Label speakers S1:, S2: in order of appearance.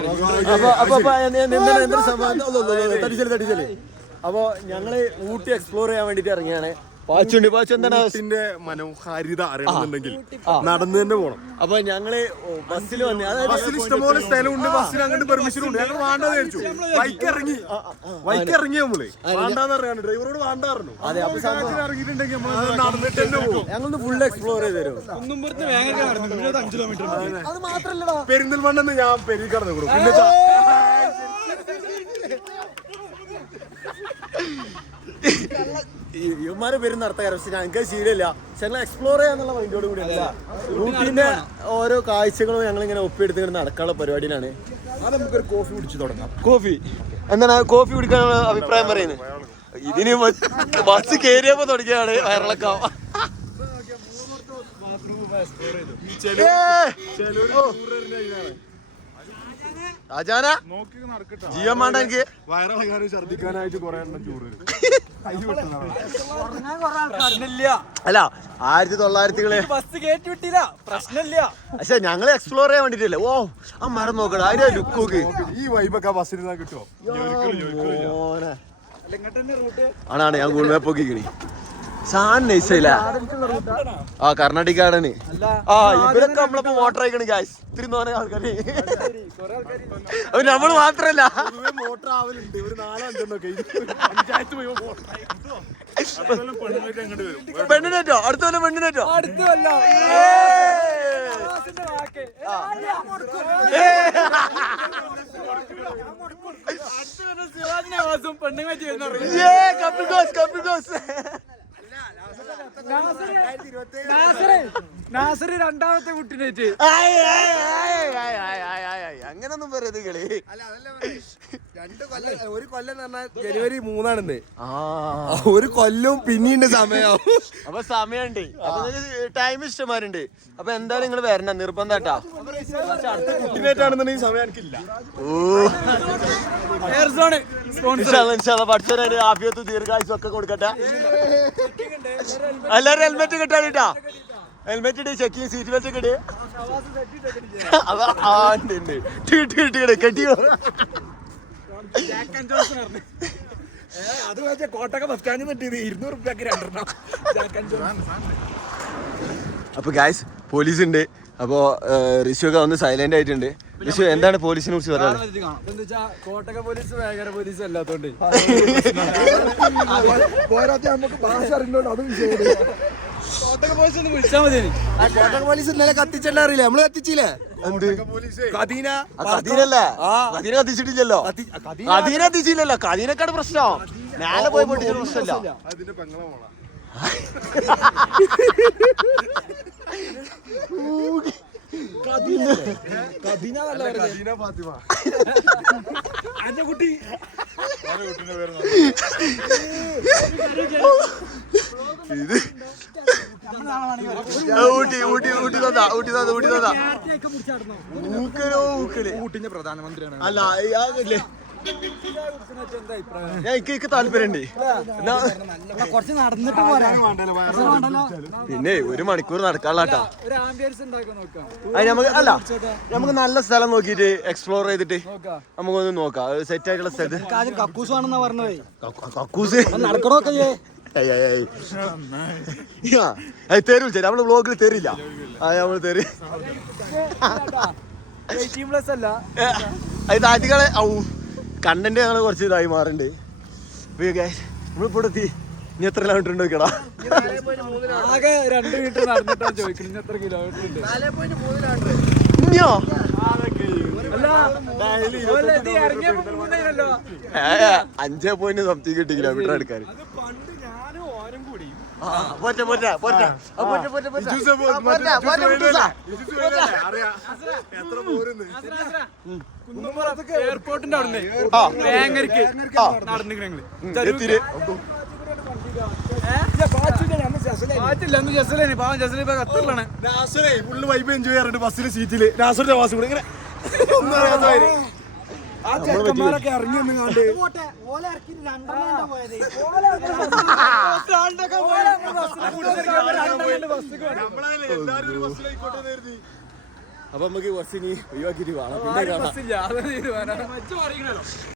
S1: അപ്പൊ ഞങ്ങള് ഊട്ടി എക്സ്പ്ലോർ ചെയ്യാൻ വേണ്ടിട്ട് ഇറങ്ങിയാണ്. പാച്ചു എന്താണ്
S2: മനോഹാരിത അറിയണമെന്നുണ്ടെങ്കിൽ നടന്നു തന്നെ പോകണം.
S1: അപ്പൊ ഞങ്ങള് ബസ്സിൽ വന്ന്
S2: ബസ്സിൽ ഇഷ്ടംപോലെ സ്ഥലമുണ്ട്, ബസ്സിൽ അങ്ങോട്ട് പെർമിഷൻ ഉണ്ട്. ഞങ്ങൾ വേണ്ടെന്ന് വിചാരിച്ചു. ബൈക്ക് ഇറങ്ങി നമ്മള് വേണ്ടാന്ന് അറിയാണ്ട് ഡ്രൈവറോട് വേണ്ട പറഞ്ഞു.
S1: അതെ, അപ്പൊ
S2: ഇറങ്ങിയിട്ടുണ്ടെങ്കിൽ നമ്മൾ നടന്നിട്ട് തന്നെ പോകും.
S1: ഞങ്ങളൊന്ന് ഫുൾ എക്സ്പ്ലോർ ചെയ്ത് തരും.
S2: അത് മാത്രല്ലടാ, പെരിന്തൽമണ്ണെന്ന് ഞാൻ പെരി കടന്നു കൊടുക്കും. പിന്നെ
S1: ഇവന്മാരെ പേരും നടത്തക്കാരെ, പക്ഷെ ഞങ്ങൾക്ക് ശീലമില്ല. പക്ഷെ ഞങ്ങൾ എക്സ്പ്ലോർ ചെയ്യാന്നുള്ള മൈൻഡോട് കൂടി അല്ല. ഊട്ടിന്റെ ഓരോ കാഴ്ചകളും ഞങ്ങൾ ഇങ്ങനെ ഒപ്പിയെടുത്ത് നടക്കാനുള്ള പരിപാടിയിലാണ്.
S2: അത് നമുക്കൊരു കോഫി കുടിച്ച് തുടങ്ങാം.
S1: കോഫി എന്താണ് കോഫി കുടിക്കാനുള്ള അഭിപ്രായം പറയുന്നത്? ഇതിന് ബസ് കയറിയപ്പോ തുടങ്ങിയാണ് വയറിളക്കം. ജീവൻ വേണ്ട എനിക്ക്.
S2: വയറിളക്കാനും ഛർദിക്കാനായിട്ട് കുറെ എണ്ണം ചൂറ്.
S1: അല്ല 1900
S3: ബസ് കയറ്റി വിട്ടില്ല, പ്രശ്നമില്ല.
S1: പക്ഷെ ഞങ്ങള് എക്സ്പ്ലോർ ചെയ്യാൻ വേണ്ടിട്ടല്ലേ. ഓ ആ മരം നോക്കട്ടെ, അതിന്റെ ലുക്ക് നോക്ക്.
S2: ഈ വൈബൊക്കെ ബസ്സിൽ കിട്ടുമോ?
S1: ആണാണ് ഞാൻ ഗൂഗിൾ മാപ്പ് നോക്കിക്കണി. സാധനം നൈസല്ല. ആ കർണാടിക് ഗാർഡന്. ആ ഇവരൊക്കെ നമ്മളിപ്പോ മോട്ടർ അയക്കണ ഗായ്സ്. ഇത്രയും തോന്നെ ആൾക്കാര്. അത് നമ്മള് മാത്രല്ല,
S2: മോട്ടർ ആവലുണ്ട്. ഒരു 4-5 പഞ്ചായത്ത് പോയി
S1: പെണ്ണിനേറ്റോ അടുത്ത കൊല്ലം പെണ്ണിനേറ്റോ
S3: നാസറി രണ്ടാമത്തെ കുട്ടിനേറ്റ്.
S1: അങ്ങനൊന്നും പറയത് കളി.
S2: ഒരു കൊല്ലം എന്ന് പറഞ്ഞാൽ ജനുവരി 3 ഒരു കൊല്ലവും പിന്നീട് സമയമാവും.
S1: അപ്പൊ സമയമുണ്ട്, അപ്പൊ ടൈം ഇഷ്ടമാരുണ്ട്. അപ്പൊ എന്തായാലും നിങ്ങൾ വരണം, നിർബന്ധാട്ടാ.
S2: കുട്ടിനേറ്റാണെന്നുണ്ടെങ്കിൽ സമയം എനിക്കില്ല.
S1: പഠിച്ചവരായിട്ട് ആഫിയത്ത് ദീർഘായുസും ഒക്കെ കൊടുക്കട്ടെ. എല്ലാരും ഹെൽമെറ്റ് കിട്ടാനിട്ടാ. ഹെൽമെറ്റ് ഇട്, ചെക്കിങ് സീറ്റ് ബെൽറ്റ് ഒക്കെ ഇട്. കെട്ടിയോ
S2: അത് വെച്ചാൽ കോട്ടൊക്കെ ബസ് സ്റ്റാൻഡിൽ കിട്ടിയത് 200 രൂപയ്ക്ക് 2
S1: അപ്പൊ ഗായ്സ് പോലീസ് ഉണ്ട്. അപ്പൊ ഋഷു ഒക്കെ ഒന്ന് സൈലന്റ് ആയിട്ടുണ്ട്. ഋഷു എന്താണ് പോലീസിനെ കുറിച്ച് പറയാനുള്ളത്?
S3: കോട്ടക പോലീസ് ഭയങ്കര പോലീസ് അല്ലാത്തോണ്ട്
S2: നമുക്ക് ഭാഷ അറിഞ്ഞോണ്ട് അതും
S3: കോട്ടക പോലീസ് ഒന്ന് വിളിച്ചാൽ മതി.
S2: കോട്ടക പോലീസ് ഇന്നലെ കത്തിച്ചെല്ലാം അറിയില്ല, നമ്മള് കത്തിച്ചില്ലേ?
S1: കദീനല്ലേ? കദീന കത്തിച്ചിട്ടില്ലല്ലോ. കദീന കത്തിച്ചില്ലല്ലോ. കദീനക്കാട് പ്രശ്നം മേലെ പോയി പൊട്ടിച്ച പ്രശ്നമില്ല.
S2: അതിന്റെ പെങ്ങളെ മോളാ.
S3: കുട്ടി
S1: ഇത് ഊട്ടിന്റെ പ്രധാനമന്ത്രിയാണ്. അല്ല എനിക്ക് താല്പര്യണ്ട്.
S3: കുറച്ച് നടന്നിട്ട്
S1: പിന്നെ 1 മണിക്കൂർ നടക്കാനുള്ളാട്ടാ. നമുക്ക് അല്ല നമുക്ക് നല്ല സ്ഥലം നോക്കിട്ട് എക്സ്പ്ലോർ ചെയ്തിട്ട് നമുക്കൊന്ന് നോക്കാം. സെറ്റ് ആയിട്ടുള്ള സ്ഥലത്ത്.
S3: കക്കൂസ് ആണെന്നാ പറഞ്ഞത്.
S1: കക്കൂസ്
S3: നടക്കണോക്കെ
S1: തരൂല, നമ്മള് വ്ളോഗിൽ തരില്ല. നമ്മള് തരും. അധികളെ കണ്ടന്റ് ഞങ്ങള് കുറച്ച് ഇതായി മാറുന്നുണ്ട്. നമ്മളിപ്പോ എത്തി. ഇനി എത്ര കിലോമീറ്റർ ഉണ്ട് നോക്കടാ?
S3: ആകെ 2 മീറ്റർ നടന്നിട്ടാണ് ചോദിക്കുന്നത്. എത്ര കിലോമീറ്റർ ഉണ്ട്?
S1: 5.something കിലോമീറ്റർ എടുക്കാൻ.
S3: എയർപോർട്ടിന്റെ അവിടെ നടന്നിട്ട്
S2: ഫുള്ള് വൈബ് എൻജോയ് ചെയ്യാറുണ്ട് ബസ്സിലെ സീറ്റില്. നാസറിന്റെ വാസം കൂടെ ഇങ്ങനെ ഒന്നും അറിയാത്തവര് ആ ചെക്കന്മാരൊക്കെ ഇറങ്ങി ഒന്ന് കണ്ട്
S1: അപ്പൊ നമുക്ക് കുറച്ച് ഇനി ഒഴിവാക്കിയിട്ട് കാണാം പിന്നെ കാണാം
S3: ബസ്സില്ല അതാണ് തീരുമാനം